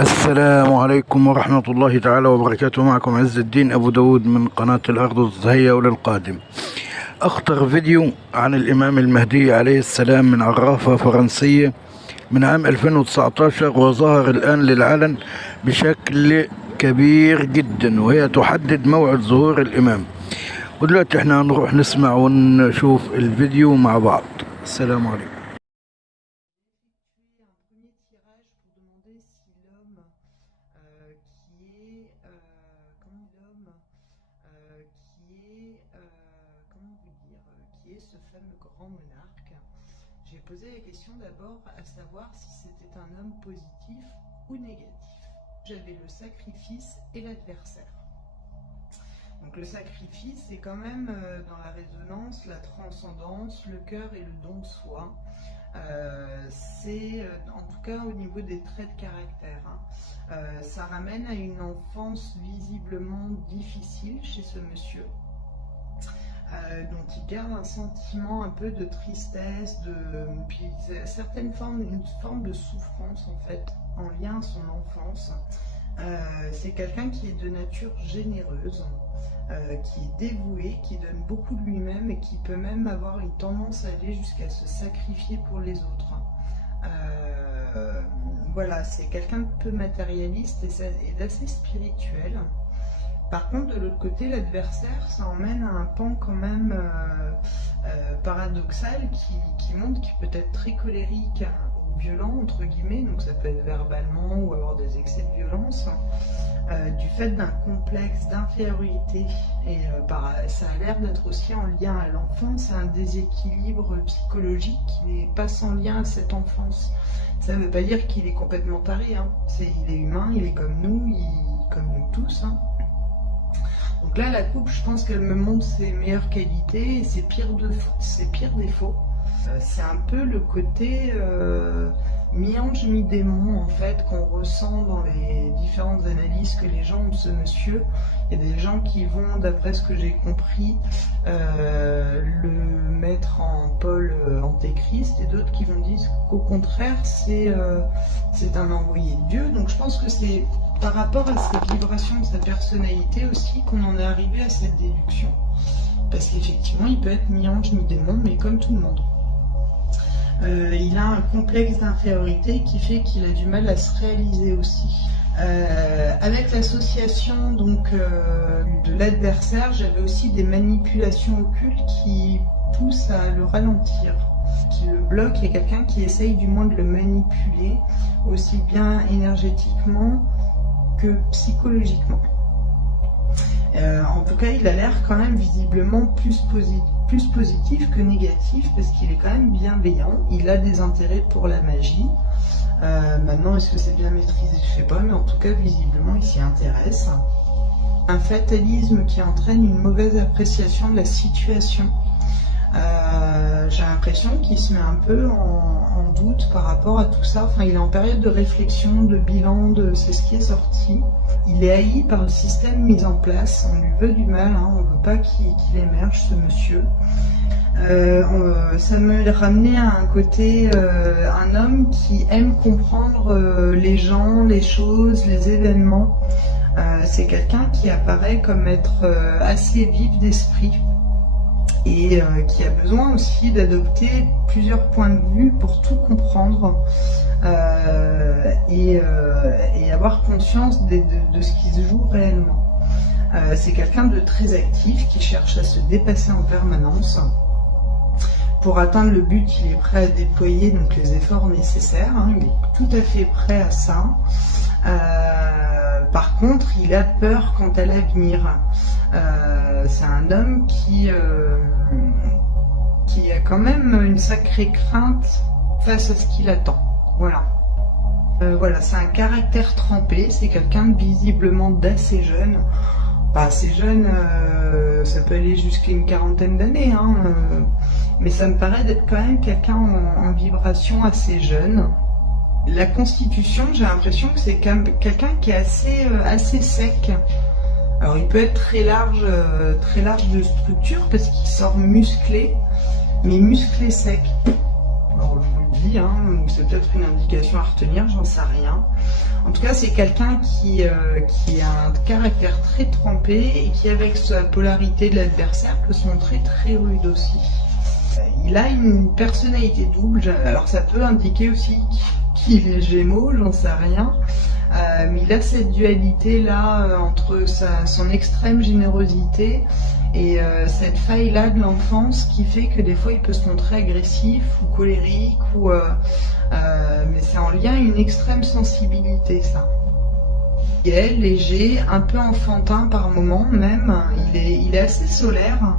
السلام عليكم ورحمة الله تعالى وبركاته. معكم عز الدين أبو داود من قناة الأرض الزهية وللقادم. أخطر فيديو عن الإمام المهدي عليه السلام من عرافة فرنسية من عام 2019، وظهر الآن للعلن بشكل كبير جدا، وهي تحدد موعد ظهور الإمام. ودلوقتي احنا هنروح نسمع ونشوف الفيديو مع بعض. السلام عليكم. Qui est ce fameux grand monarque. J'ai posé la question d'abord à savoir si c'était un homme positif ou négatif. J'avais le sacrifice et l'adversaire. Donc le sacrifice, c'est quand même dans la résonance, la transcendance, le cœur et le don de soi. C'est en tout cas au niveau des traits de caractère. Ça ramène à une enfance visiblement difficile chez ce monsieur. Donc il garde un sentiment un peu de tristesse, puis une forme de souffrance en fait, en lien à son enfance. C'est quelqu'un qui est de nature généreuse, qui est dévoué, qui donne beaucoup de lui-même et qui peut même avoir une tendance à aller jusqu'à se sacrifier pour les autres. Voilà, c'est quelqu'un de peu matérialiste et d'assez spirituel. Par contre, de l'autre côté, l'adversaire, ça emmène à un pan quand même paradoxal qui montre qu'il peut être très colérique ou violent, entre guillemets, donc ça peut être verbalement ou avoir des excès de violence, du fait d'un complexe d'infériorité. Et ça a l'air d'être aussi en lien à l'enfance, un déséquilibre psychologique qui n'est pas sans lien à cette enfance. Ça ne veut pas dire qu'il est complètement taré, hein. Il est humain, il est comme nous tous. Hein. Donc là, la coupe, je pense qu'elle me montre ses meilleures qualités et ses pires défauts. C'est un peu le côté mi-ange, mi-démon, en fait, qu'on ressent dans les différentes analyses que les gens ont de ce monsieur. Il y a des gens qui vont, d'après ce que j'ai compris, le mettre en Paul Antéchrist, et d'autres qui vont dire qu'au contraire, c'est un envoyé de Dieu. Donc je pense que c'est par rapport à cette vibration de sa personnalité aussi qu'on en est arrivé à cette déduction. Parce qu'effectivement, il peut être mi-ange, mi-démon, mais comme tout le monde. Il a un complexe d'infériorité qui fait qu'il a du mal à se réaliser aussi. Avec l'association donc de l'adversaire, j'avais aussi des manipulations occultes qui poussent à le ralentir, qui le bloquent. Il y a quelqu'un qui essaye du moins de le manipuler, aussi bien énergétiquement que psychologiquement. En tout cas, il a l'air quand même visiblement plus positif que négatif, parce qu'il est quand même bienveillant. Il a des intérêts pour la magie. Maintenant, est-ce que c'est bien maîtrisé? Je sais pas, mais en tout cas, visiblement, il s'y intéresse. Un fatalisme qui entraîne une mauvaise appréciation de la situation. J'ai l'impression qu'il se met un peu en doute par rapport à tout ça. Enfin, il est en période de réflexion, de bilan, c'est ce qui est sorti. Il est haï par le système mis en place. On lui veut du mal, hein. On ne veut pas qu'il émerge, ce monsieur. Ça me ramenait à un côté, un homme qui aime comprendre les gens, les choses, les événements. C'est quelqu'un qui apparaît comme être assez vif d'esprit. Et qui a besoin aussi d'adopter plusieurs points de vue pour tout comprendre et avoir conscience de ce qui se joue réellement. C'est quelqu'un de très actif qui cherche à se dépasser en permanence. Pour atteindre le but, il est prêt à déployer donc les efforts nécessaires, hein, il est tout à fait prêt à ça. Par contre, il a peur quant à l'avenir. C'est un homme qui a quand même une sacrée crainte face à ce qu'il attend. Voilà. Voilà, c'est un caractère trempé, c'est quelqu'un visiblement d'assez jeune. Pas assez jeune, ça peut aller jusqu'à une quarantaine d'années, hein, mais ça me paraît d'être quand même quelqu'un en vibration assez jeune. La constitution, j'ai l'impression que c'est quelqu'un qui est assez sec. Alors il peut être très large de structure parce qu'il sort musclé, mais musclé sec. Alors je vous le dis, hein, c'est peut-être une indication à retenir, j'en sais rien. En tout cas, c'est quelqu'un qui a un caractère très trempé et qui, avec sa polarité de l'adversaire, peut se montrer très rude aussi. Il a une personnalité double, alors ça peut indiquer aussi qu'il est Gémeaux, j'en sais rien. Mais il a cette dualité-là entre son extrême générosité et cette faille-là de l'enfance qui fait que des fois il peut se montrer agressif ou colérique, mais c'est en lien à une extrême sensibilité, ça. Il est léger, un peu enfantin par moments même, il est assez solaire,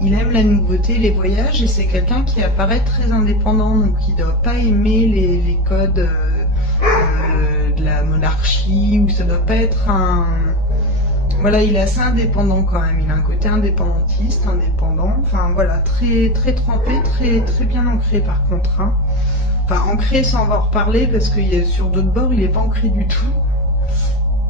il aime la nouveauté, les voyages, et c'est quelqu'un qui apparaît très indépendant, donc il ne doit pas aimer les codes de la monarchie, ou ça doit pas être un... Voilà, il est assez indépendant quand même, il a un côté indépendantiste, indépendant, enfin voilà, très, très trempé, très, très bien ancré par contre. Hein. Enfin, ancré sans en reparler, parce que sur d'autres bords, il n'est pas ancré du tout.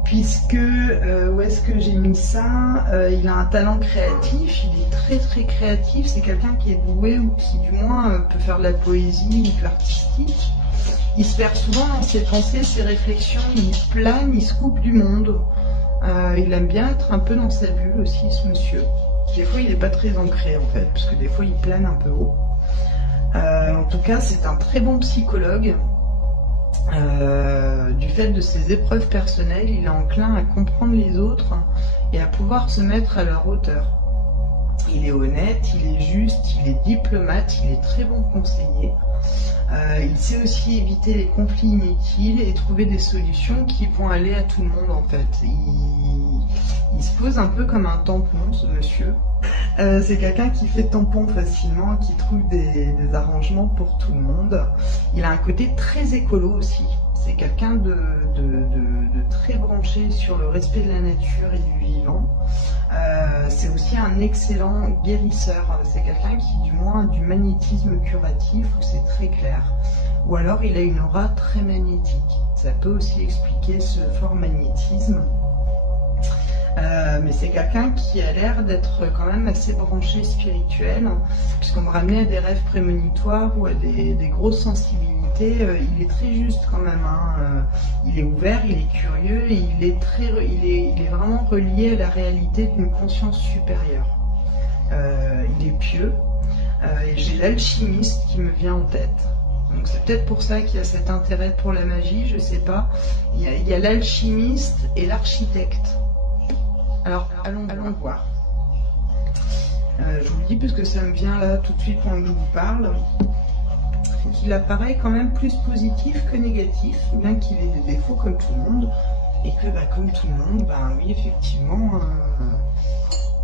Puisque, où est-ce que j'ai mis ça, il a un talent créatif, il est très très créatif, c'est quelqu'un qui est doué ou qui du moins peut faire de la poésie ou de l'artistique. Il se perd souvent dans ses pensées, ses réflexions, il plane, il se coupe du monde. Il aime bien être un peu dans sa bulle aussi, ce monsieur. Des fois, il n'est pas très ancré en fait, parce que des fois, il plane un peu haut. En tout cas, c'est un très bon psychologue. Du fait de ses épreuves personnelles, il est enclin à comprendre les autres et à pouvoir se mettre à leur hauteur. Il est honnête, il est juste, il est diplomate, il est très bon conseiller. Il sait aussi éviter les conflits inutiles et trouver des solutions qui vont aller à tout le monde en fait. Il se pose un peu comme un tampon, ce monsieur. C'est quelqu'un qui fait tampon facilement, qui trouve des arrangements pour tout le monde. Il a un côté très écolo aussi. C'est quelqu'un de très branché sur le respect de la nature et du vivant. C'est aussi un excellent guérisseur. C'est quelqu'un qui du moins a du magnétisme curatif, où c'est très clair. Ou alors il a une aura très magnétique. Ça peut aussi expliquer ce fort magnétisme. Mais c'est quelqu'un qui a l'air d'être quand même assez branché spirituel, puisqu'on me ramenait à des rêves prémonitoires ou à des grosses sensibilités. Il est très juste quand même, hein. Il est ouvert, il est curieux, et il est vraiment relié à la réalité d'une conscience supérieure. Il est pieux, et j'ai l'alchimiste qui me vient en tête. Donc c'est peut-être pour ça qu'il y a cet intérêt pour la magie, je sais pas. Il y a l'alchimiste et l'architecte. Alors, allons voir. Je vous le dis parce que ça me vient là tout de suite quand je vous parle. Il apparaît quand même plus positif que négatif, bien qu'il ait des défauts comme tout le monde. Et que comme tout le monde, oui effectivement,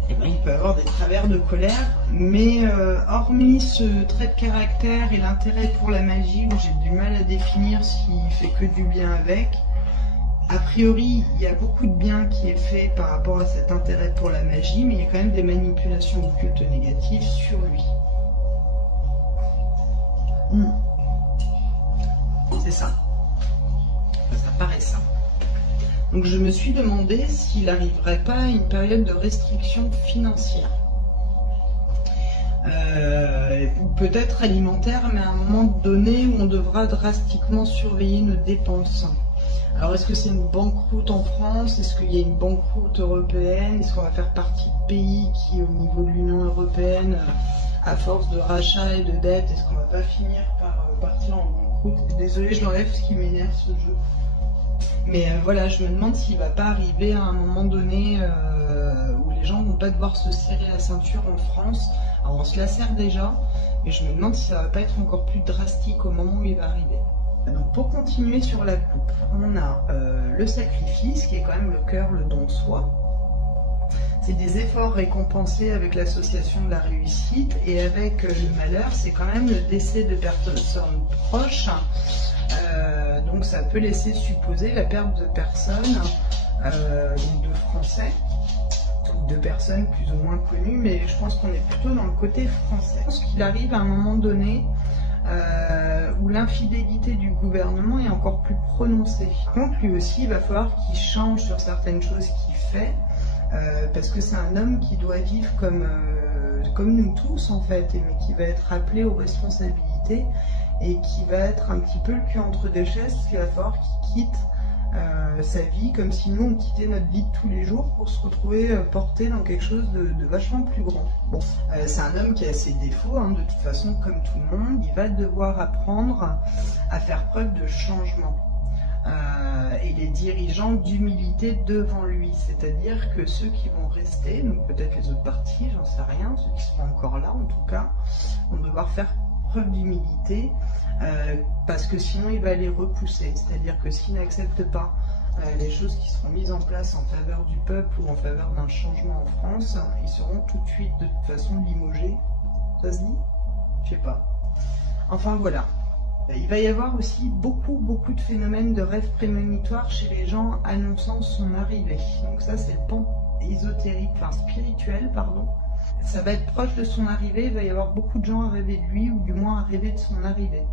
il peut avoir des travers de colère. Mais hormis ce trait de caractère et l'intérêt pour la magie, où j'ai du mal à définir s'il fait que du bien avec, a priori, il y a beaucoup de bien qui est fait par rapport à cet intérêt pour la magie, mais il y a quand même des manipulations occultes négatives sur lui. C'est ça. Ça paraît ça. Donc je me suis demandé s'il n'arriverait pas à une période de restriction financière. Ou peut-être alimentaire, mais à un moment donné où on devra drastiquement surveiller nos dépenses. Alors est-ce que c'est une banqueroute en France? Est-ce qu'il y a une banqueroute européenne? Est-ce qu'on va faire partie de pays qui, au niveau de l'Union européenne, à force de rachats et de dettes, est-ce qu'on va pas finir par partir en banqueroute? Désolée, je l'enlève, ce qui m'énerve ce jeu. Mais voilà, je me demande s'il va pas arriver à un moment donné où les gens vont pas devoir se serrer la ceinture en France. Alors on se la serre déjà, mais je me demande si ça va pas être encore plus drastique au moment où il va arriver. Donc pour continuer sur la coupe, on a le sacrifice qui est quand même le cœur, le don de soi. C'est des efforts récompensés avec l'association de la réussite, et avec le malheur, c'est quand même le décès de personnes proches. Donc ça peut laisser supposer la perte de personnes, donc de Français, de personnes plus ou moins connues, mais je pense qu'on est plutôt dans le côté français. Je pense qu'il arrive à un moment donné où l'infidélité du gouvernement est encore plus prononcée. Par contre, lui aussi, il va falloir qu'il change sur certaines choses qu'il fait, parce que c'est un homme qui doit vivre comme nous tous en fait, mais qui va être appelé aux responsabilités et qui va être un petit peu le cul entre deux chaises, parce qu'il va falloir qu'il quitte sa vie, comme si nous on quittait notre vie de tous les jours pour se retrouver porté dans quelque chose de vachement plus grand. Bon, c'est un homme qui a ses défauts, hein, de toute façon comme tout le monde, il va devoir apprendre à faire preuve de changement. Et les dirigeants d'humilité devant lui, c'est-à-dire que ceux qui vont rester, donc peut-être les autres partis, j'en sais rien, ceux qui seront encore là en tout cas, vont devoir faire preuve d'humilité, parce que sinon il va les repousser, c'est-à-dire que s'il n'accepte pas les choses qui seront mises en place en faveur du peuple ou en faveur d'un changement en France, ils seront tout de suite de toute façon limogés. Ça se dit? Je sais pas. Enfin voilà. Il va y avoir aussi beaucoup de phénomènes de rêves prémonitoires chez les gens annonçant son arrivée. Donc ça c'est le pan ésotérique, enfin spirituel, pardon. Ça va être proche de son arrivée, il va y avoir beaucoup de gens à rêver de lui, ou du moins à rêver de son arrivée.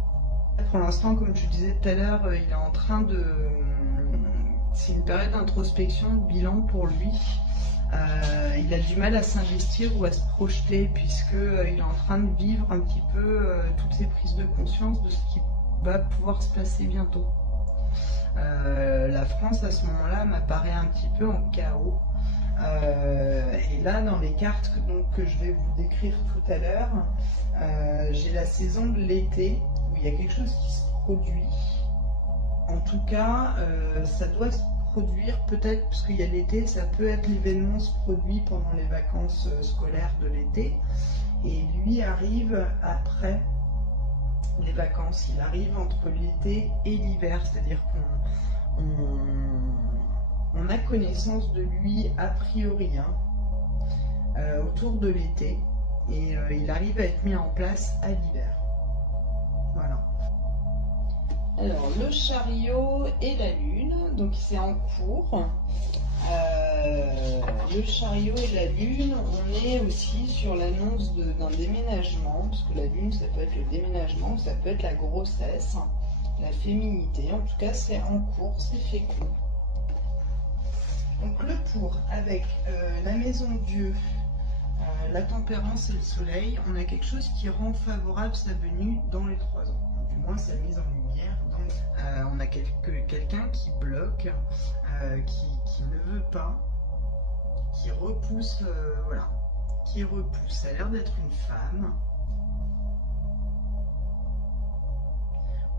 Pour l'instant, comme je disais tout à l'heure, il est en train de... C'est une période d'introspection, de bilan pour lui. Il a du mal à s'investir ou à se projeter, puisqu'il est en train de vivre un petit peu toutes ces prises de conscience de ce qui va pouvoir se passer bientôt. La France, à ce moment-là, m'apparaît un petit peu en chaos. Et là, dans les cartes que je vais vous décrire tout à l'heure, j'ai la saison de l'été, où il y a quelque chose qui se produit. En tout cas, ça doit se produire, peut-être, parce qu'il y a l'été, ça peut être l'événement se produit pendant les vacances scolaires de l'été, et lui arrive après les vacances, il arrive entre l'été et l'hiver, c'est-à-dire qu'on a connaissance de lui a priori, hein, autour de l'été, et il arrive à être mis en place à l'hiver. Voilà. Alors, le chariot et la lune, donc c'est en cours. Le chariot et la lune, on est aussi sur l'annonce d'un déménagement, parce que la lune, ça peut être le déménagement, ça peut être la grossesse, la féminité. En tout cas, c'est en cours, c'est fécond. Donc le pour, avec la maison Dieu, la tempérance et le soleil, on a quelque chose qui rend favorable sa venue dans les 3 ans. Du moins, sa mise en lumière. On a quelqu'un qui bloque, qui ne veut pas, qui repousse, voilà, qui repousse. Ça a l'air d'être une femme,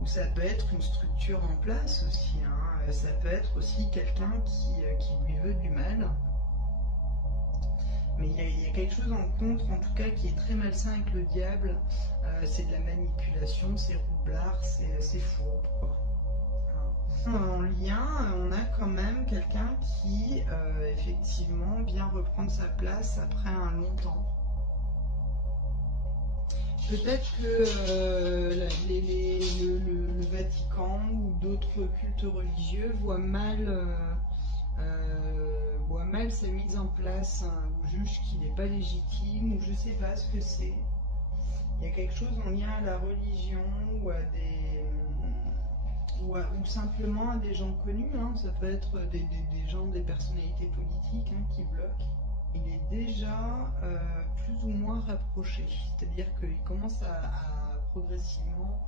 ou ça peut être une structure en place aussi, hein. Ça peut être aussi quelqu'un qui lui veut du mal. Mais il y a quelque chose en contre, en tout cas, qui est très malsain avec le diable. C'est de la manipulation, c'est roublard, c'est fourbe, quoi. En lien, on a quand même quelqu'un qui, effectivement, vient reprendre sa place après un long temps. Peut-être que le Vatican ou d'autres cultes religieux voient mal sa mise en place, ou jugent qu'il n'est pas légitime, ou je ne sais pas ce que c'est. Il y a quelque chose en lien à la religion ou à ou simplement à des gens connus, hein. Ça peut être des gens, des personnalités politiques, hein, qui bloquent. Il est déjà plus ou moins rapproché, c'est-à-dire qu'il commence à progressivement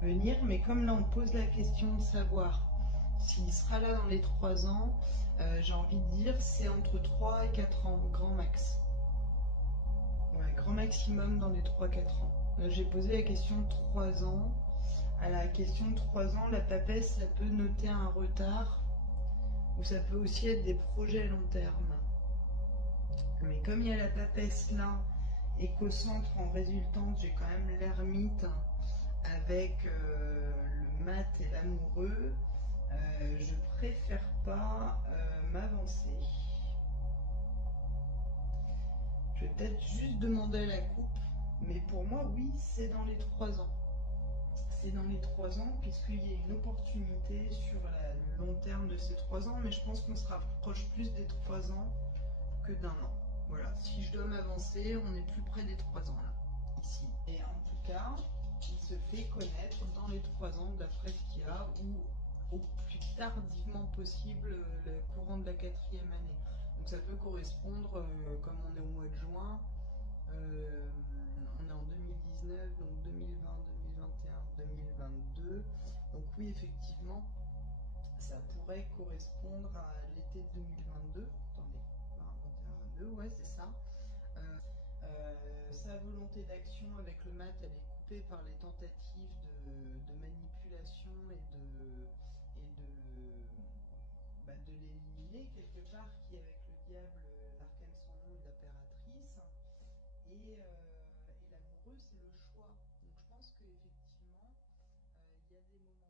venir, mais comme là on pose la question de savoir s'il sera là dans les 3 ans, j'ai envie de dire c'est entre 3 et 4 ans, grand max. Ouais, grand maximum dans les 3-4 ans. J'ai posé la question de 3 ans. À la question de 3 ans, la papesse, ça peut noter un retard, ou ça peut aussi être des projets à long terme. Mais comme il y a la papesse là, et qu'au centre, en résultante, j'ai quand même l'ermite avec le mat et l'amoureux, je préfère pas m'avancer. Je vais peut-être juste demander la coupe, mais pour moi, oui, c'est dans les 3 ans. C'est dans les 3 ans, puisqu'il y a une opportunité sur le long terme de ces 3 ans, mais je pense qu'on se rapproche plus des 3 ans que d'1 an. Voilà, si je dois m'avancer, on est plus près des 3 ans là, ici. Et en tout cas, il se fait connaître dans les 3 ans, d'après ce qu'il y a, ou au plus tardivement possible, le courant de la 4e année. Donc ça peut correspondre, comme on est au mois de juin, on est en 2019, donc 2020, 2021, 2022. Donc oui, effectivement, ça pourrait correspondre à l'été 2022. Attendez, 21-22, ouais, c'est ça. Sa volonté d'action avec le mat, elle est coupée par les tentatives de manipulation et de l'éliminer quelque part, qui est avec le diable, l'arcane sans nom et l'impératrice. Et l'amoureux, c'est le choix. Donc je pense qu'effectivement, il y a des moments